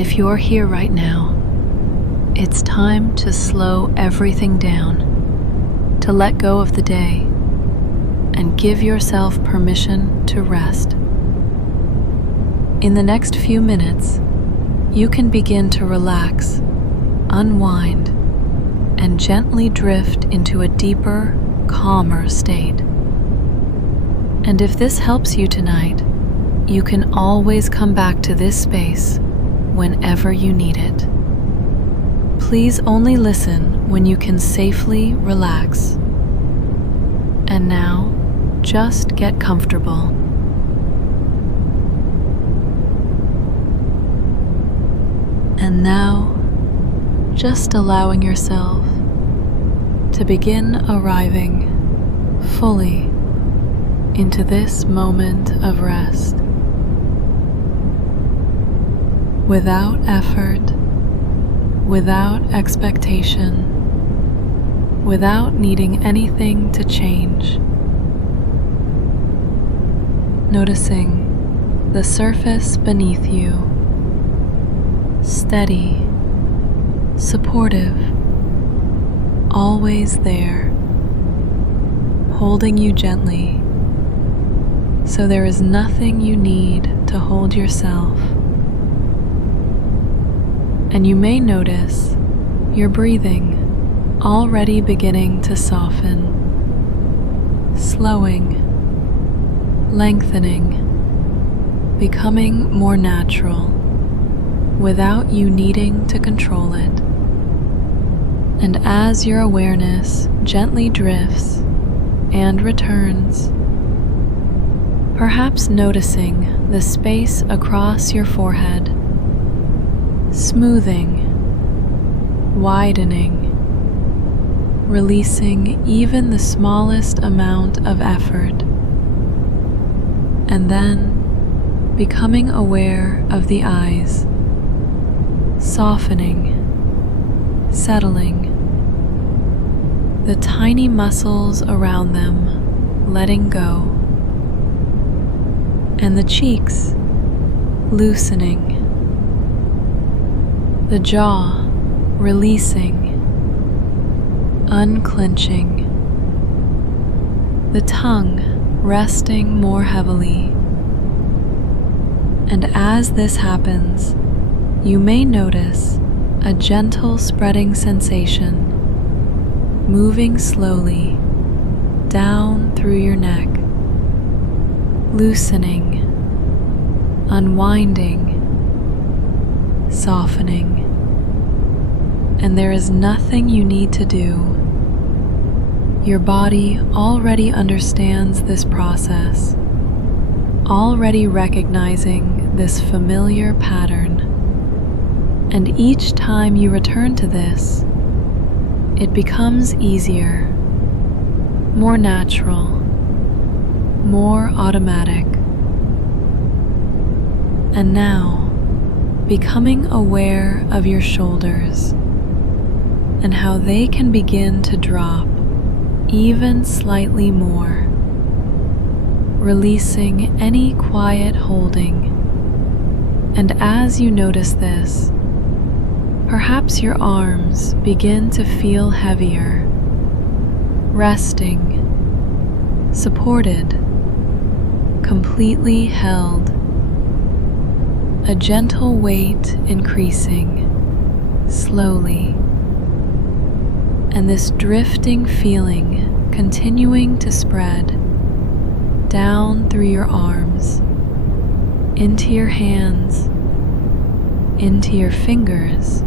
If you're here right now, it's time to slow everything down, to let go of the day, and give yourself permission to rest. In the next few minutes, you can begin to relax, unwind, and gently drift into a deeper, calmer state. And if this helps you tonight, you can always come back to this space whenever you need it. Please only listen when you can safely relax. And now, just get comfortable. And now, just allowing yourself to begin arriving fully into this moment of rest. Without effort, without expectation, without needing anything to change. Noticing the surface beneath you, steady, supportive, always there, holding you gently, so there is nothing you need to hold yourself. And you may notice your breathing already beginning to soften, slowing, lengthening, becoming more natural without you needing to control it. And as your awareness gently drifts and returns, perhaps noticing the space across your forehead, smoothing, widening, releasing even the smallest amount of effort, and then becoming aware of the eyes, softening, settling, the tiny muscles around them letting go, and the cheeks loosening, the jaw releasing, unclenching, the tongue resting more heavily. And as this happens, you may notice a gentle spreading sensation moving slowly down through your neck, loosening, unwinding, softening. And there is nothing you need to do. Your body already understands this process, already recognizing this familiar pattern. And each time you return to this, it becomes easier, more natural, more automatic. And now, becoming aware of your shoulders and how they can begin to drop even slightly more, releasing any quiet holding. And as you notice this, perhaps your arms begin to feel heavier, resting, supported, completely held, a gentle weight increasing slowly, and this drifting feeling continuing to spread down through your arms, into your hands, into your fingers,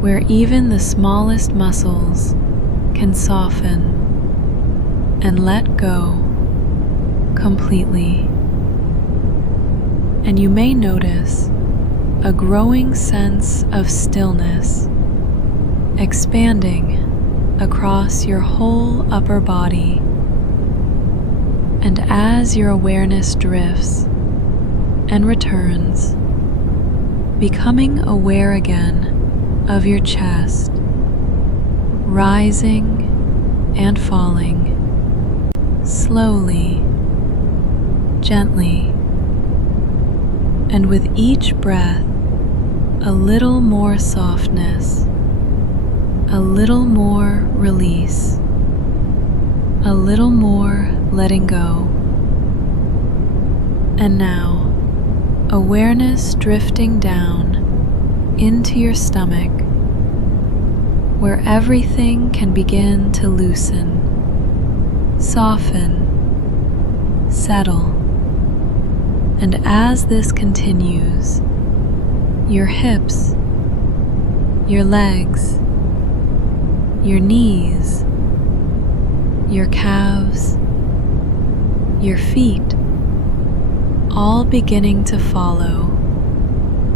where even the smallest muscles can soften and let go completely. And you may notice a growing sense of stillness expanding across your whole upper body. And as your awareness drifts and returns, becoming aware again of your chest, rising and falling, slowly, gently, and with each breath, a little more softness, a little more release, a little more letting go. And now, awareness drifting down into your stomach, where everything can begin to loosen, soften, settle. And as this continues, your hips, your legs, your knees, your calves, your feet, all beginning to follow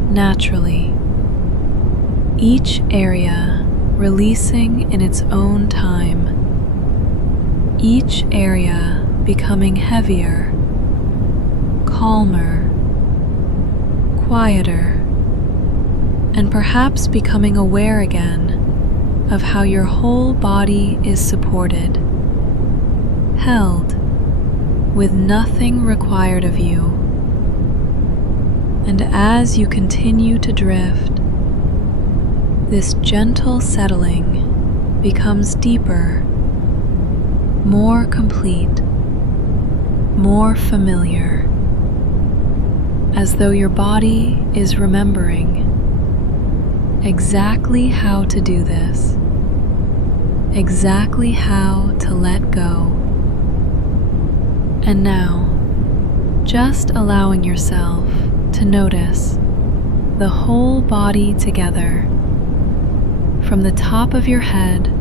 naturally, each area releasing in its own time, each area becoming heavier, calmer, quieter, and perhaps becoming aware again of how your whole body is supported, held, with nothing required of you. And as you continue to drift, this gentle settling becomes deeper, more complete, more familiar, as though your body is remembering exactly how to do this, exactly how to let go. And now, just allowing yourself to notice the whole body together, from the top of your head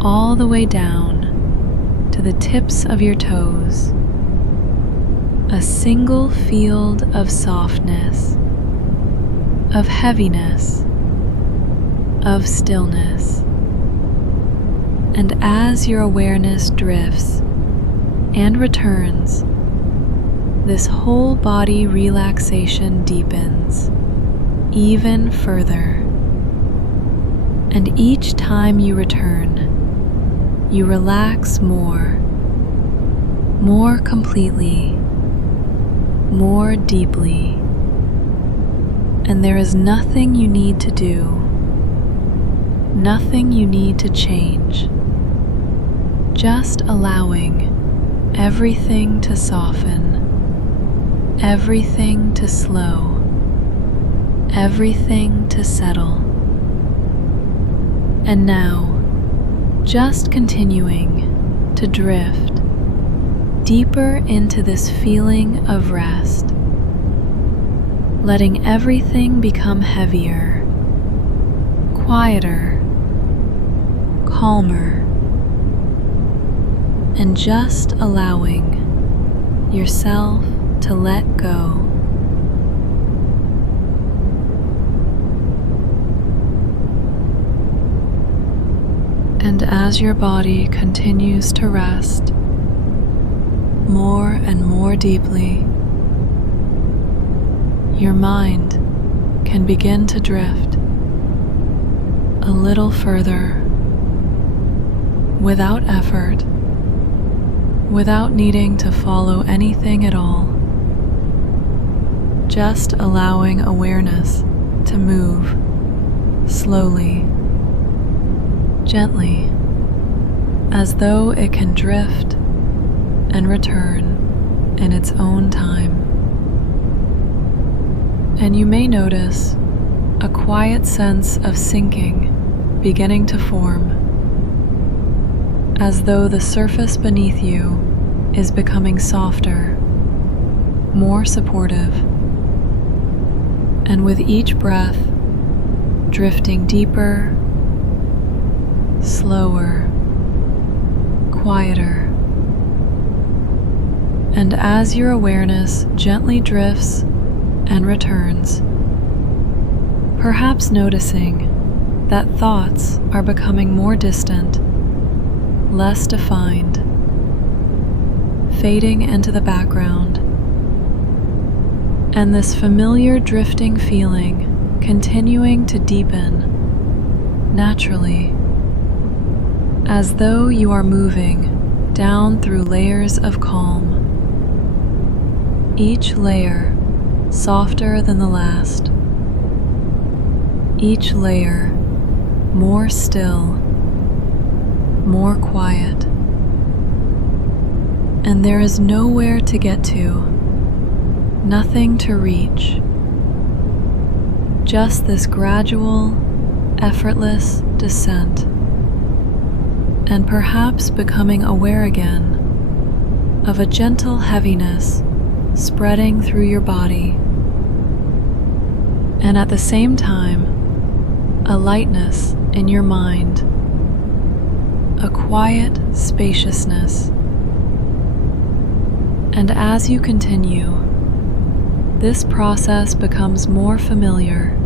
all the way down to the tips of your toes, a single field of softness, of heaviness, of stillness. And as your awareness drifts and returns, this whole body relaxation deepens even further. And each time you return, you relax more completely, more deeply. And there is nothing you need to do, nothing you need to change, just allowing everything to soften, everything to slow, everything to settle. And now, just continuing to drift deeper into this feeling of rest, letting everything become heavier, quieter, calmer, and just allowing yourself to let go. And as your body continues to rest more and more deeply, your mind can begin to drift a little further without effort, without needing to follow anything at all, just allowing awareness to move slowly, gently, as though it can drift and return in its own time. And you may notice a quiet sense of sinking beginning to form, as though the surface beneath you is becoming softer, more supportive, and with each breath, drifting deeper, slower, quieter. And as your awareness gently drifts and returns, perhaps noticing that thoughts are becoming more distant, less defined, fading into the background, and this familiar drifting feeling continuing to deepen naturally, as though you are moving down through layers of calm, each layer softer than the last, each layer more still, more quiet. And there is nowhere to get to, nothing to reach. Just this gradual, effortless descent. And perhaps becoming aware again of a gentle heaviness spreading through your body. And at the same time, a lightness in your mind, a quiet spaciousness. And as you continue, this process becomes more familiar,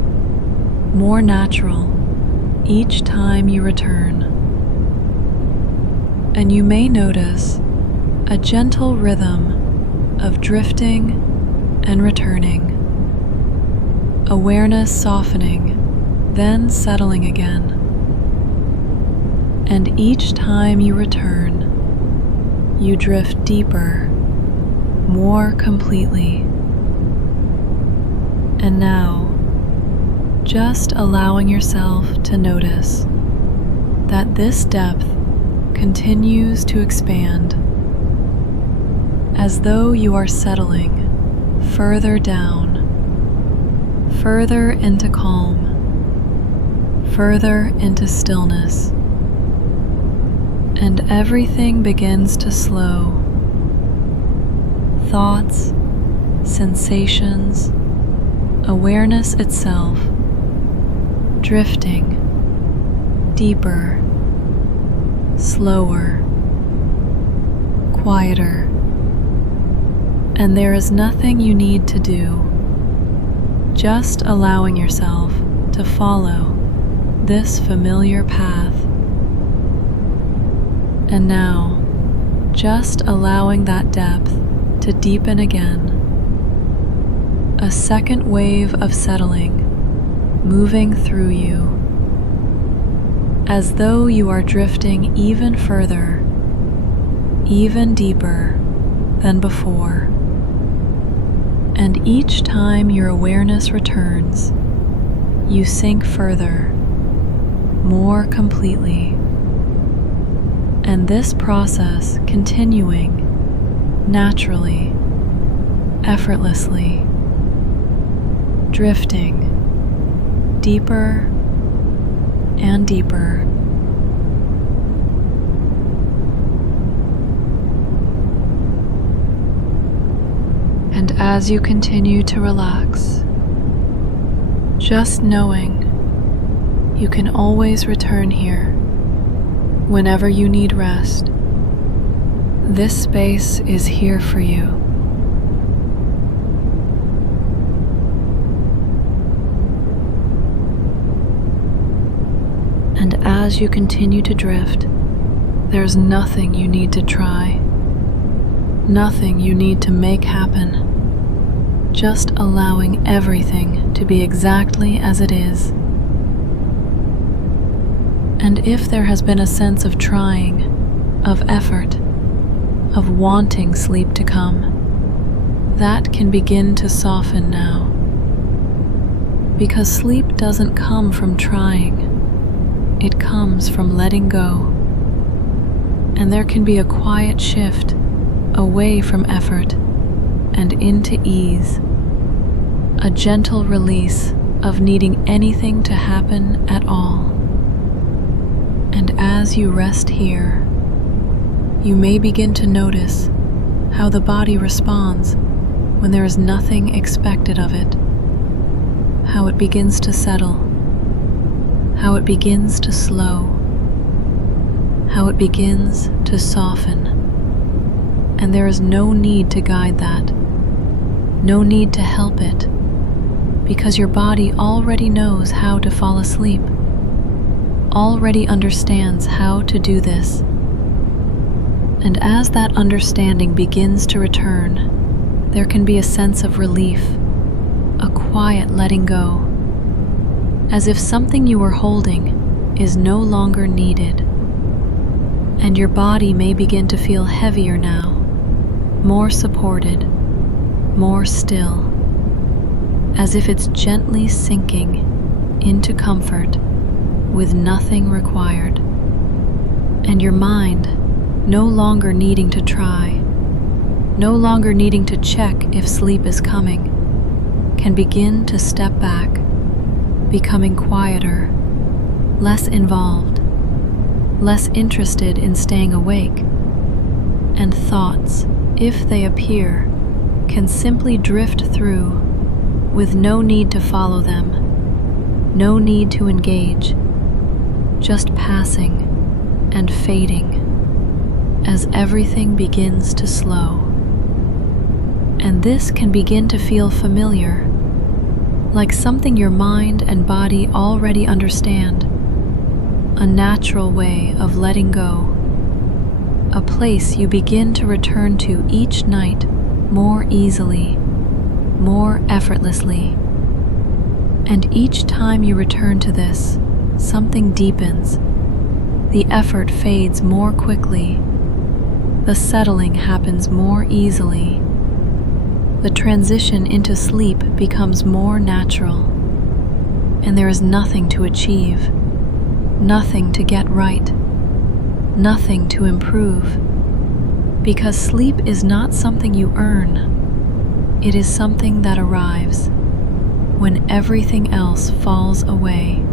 more natural each time you return. And you may notice a gentle rhythm of drifting and returning, awareness softening, then settling again. And each time you return, you drift deeper, more completely. And now, just allowing yourself to notice that this depth continues to expand as though you are settling further down, further into calm, further into stillness, and everything begins to slow. Thoughts, sensations, awareness itself, drifting deeper, slower, quieter. And there is nothing you need to do, just allowing yourself to follow this familiar path. And now, just allowing that depth to deepen again. A second wave of settling, moving through you, as though you are drifting even further, even deeper than before. And each time your awareness returns, you sink further, more completely. And this process continuing naturally, effortlessly, drifting deeper and deeper. And as you continue to relax, just knowing you can always return here whenever you need rest. This space is here for you. And as you continue to drift, there's nothing you need to try, nothing you need to make happen. Just allowing everything to be exactly as it is. And if there has been a sense of trying, of effort, of wanting sleep to come, that can begin to soften now. Because sleep doesn't come from trying, it comes from letting go. And there can be a quiet shift away from effort and into ease, a gentle release of needing anything to happen at all. And as you rest here, you may begin to notice how the body responds when there is nothing expected of it, how it begins to settle, how it begins to slow, how it begins to soften. And there is no need to guide that, no need to help it, because your body already knows how to fall asleep, already understands how to do this. And as that understanding begins to return, there can be a sense of relief, a quiet letting go, as if something you were holding is no longer needed. And your body may begin to feel heavier now, more supported, more still, as if it's gently sinking into comfort with nothing required. And your mind, no longer needing to try, no longer needing to check if sleep is coming, can begin to step back, becoming quieter, less involved, less interested in staying awake, and thoughts, if they appear, can simply drift through with no need to follow them, no need to engage, just passing and fading as everything begins to slow. And this can begin to feel familiar, like something your mind and body already understand, a natural way of letting go, a place you begin to return to each night more easily, more effortlessly. And each time you return to this, something deepens. The effort fades more quickly. The settling happens more easily. The transition into sleep becomes more natural. And there is nothing to achieve, nothing to get right, nothing to improve. Because sleep is not something you earn. It is something that arrives when everything else falls away.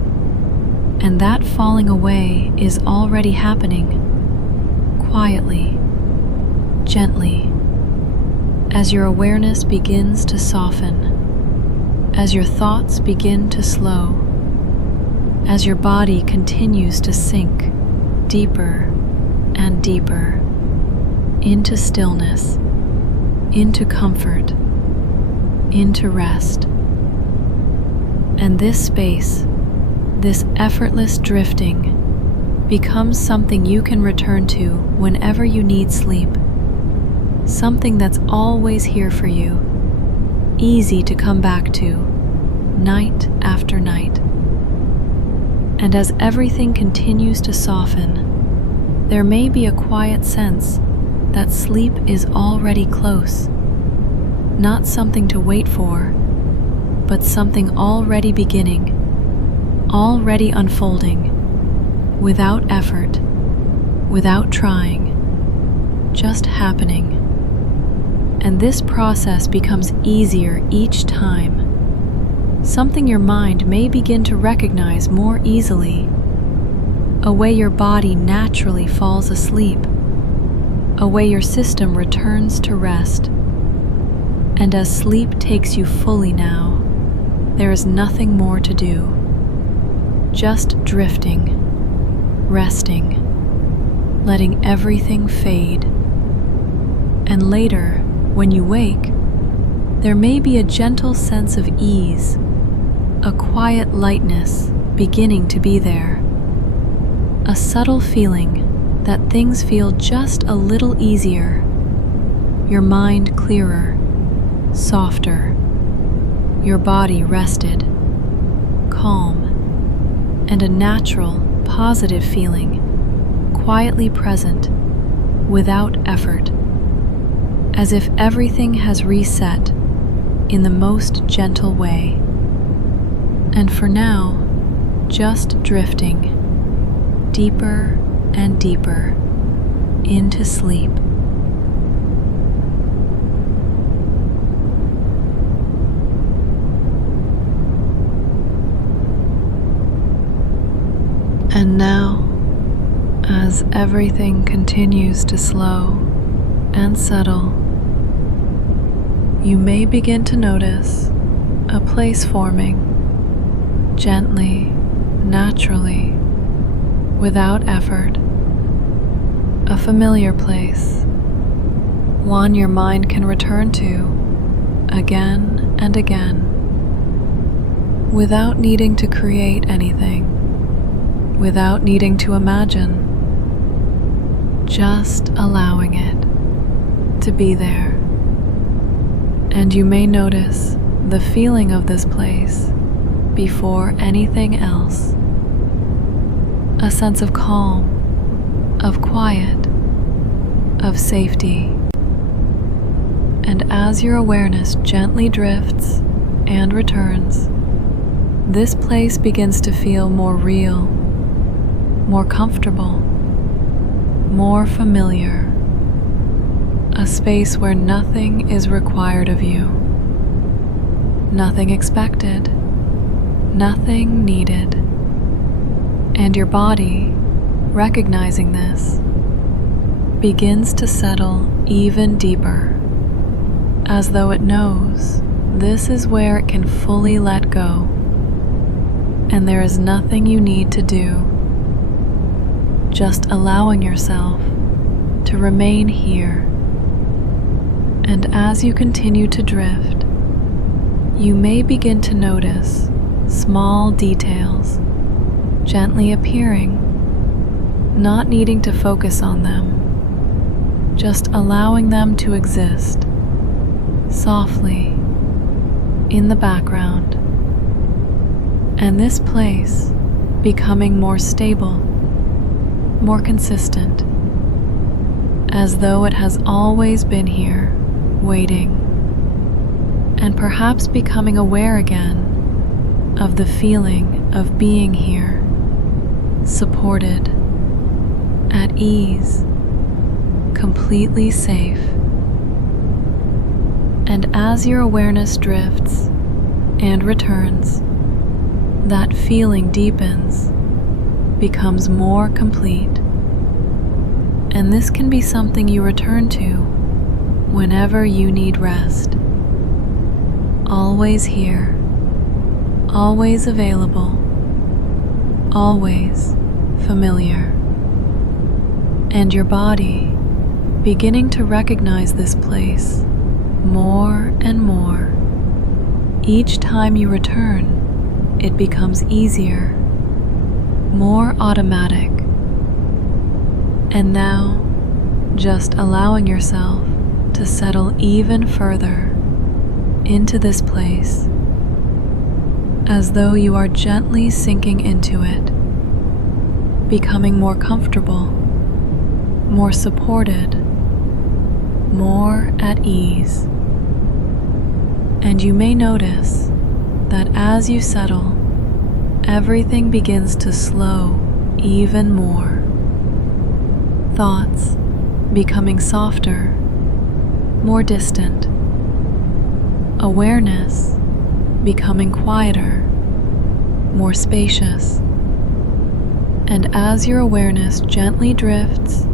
And that falling away is already happening, quietly, gently, as your awareness begins to soften, as your thoughts begin to slow, as your body continues to sink deeper and deeper into stillness, into comfort, into rest. And this space, this effortless drifting, becomes something you can return to whenever you need sleep. Something that's always here for you, easy to come back to, night after night. And as everything continues to soften, there may be a quiet sense that sleep is already close. Not something to wait for, but something already beginning, already unfolding, without effort, without trying, just happening. And this process becomes easier each time, something your mind may begin to recognize more easily, a way your body naturally falls asleep, a way your system returns to rest. And as sleep takes you fully now, there is nothing more to do. Just drifting, resting, letting everything fade. And later, when you wake, there may be a gentle sense of ease, a quiet lightness beginning to be there, a subtle feeling that things feel just a little easier, your mind clearer, softer, your body rested, calm, and a natural, positive feeling quietly present, without effort, as if everything has reset in the most gentle way. And for now, just drifting deeper and deeper into sleep. And now, as everything continues to slow and settle, you may begin to notice a place forming, gently, naturally, without effort, a familiar place, one your mind can return to again and again, without needing to create anything, without needing to imagine, just allowing it to be there. And you may notice the feeling of this place before anything else. A sense of calm, of quiet, of safety. And as your awareness gently drifts and returns, this place begins to feel more real, more comfortable, more familiar. A space where nothing is required of you, nothing expected, nothing needed. And your body, recognizing this, begins to settle even deeper, as though it knows this is where it can fully let go, and there is nothing you need to do, just allowing yourself to remain here. And as you continue to drift, you may begin to notice small details gently appearing, not needing to focus on them, just allowing them to exist softly in the background. And this place becoming more stable, more consistent, as though it has always been here, waiting, and perhaps becoming aware again of the feeling of being here, supported, at ease, completely safe. And as your awareness drifts and returns, that feeling deepens, becomes more complete. And this can be something you return to whenever you need rest. Always here, always available, always familiar. And your body beginning to recognize this place more and more. Each time you return, it becomes easier, more automatic. And now, just allowing yourself to settle even further into this place, as though you are gently sinking into it, becoming more comfortable, more supported, more at ease. And you may notice that as you settle, everything begins to slow even more. Thoughts becoming softer, more distant. Awareness becoming quieter, more spacious. And as your awareness gently drifts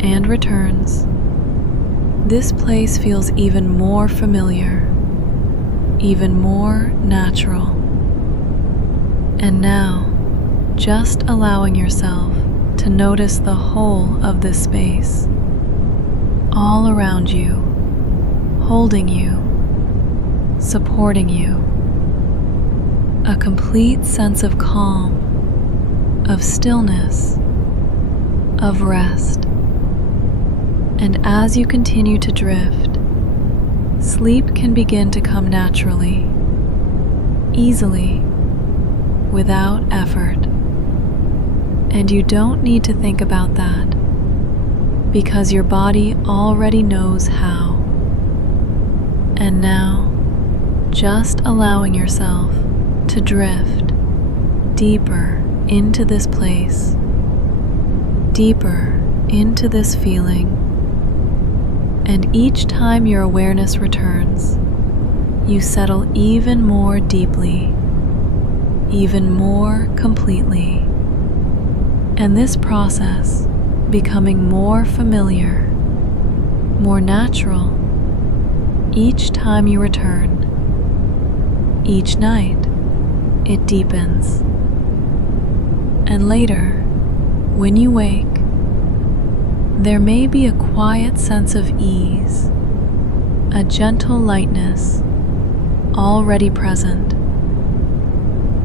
and returns, this place feels even more familiar, even more natural. And now, just allowing yourself to notice the whole of this space, all around you, holding you, supporting you. A complete sense of calm, of stillness, of rest. And as you continue to drift, sleep can begin to come naturally, easily, without effort. And you don't need to think about that, because your body already knows how. And now, just allowing yourself to drift deeper into this place, deeper into this feeling. And each time your awareness returns, you settle even more deeply, even more completely. And this process becoming more familiar, more natural, each time you return. Each night, it deepens. And later, when you wake, there may be a quiet sense of ease, a gentle lightness already present.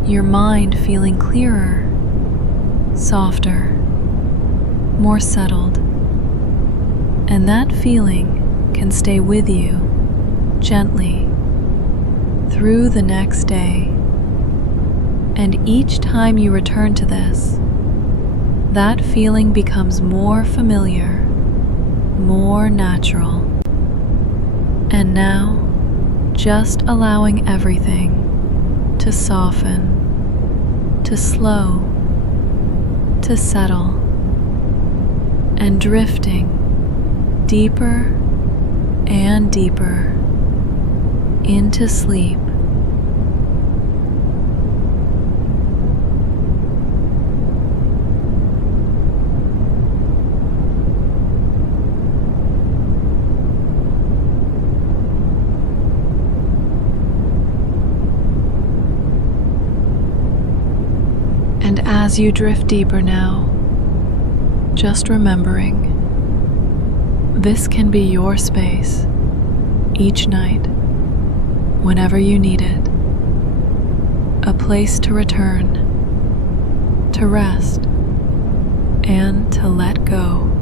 Your mind feeling clearer, softer, more settled. And that feeling can stay with you gently through the next day. And each time you return to this, that feeling becomes more familiar, more natural. And now, just allowing everything to soften, to slow, to settle, and drifting deeper and deeper into sleep. And as you drift deeper now, just remembering, this can be your space each night, whenever you need it. A place to return, to rest, and to let go.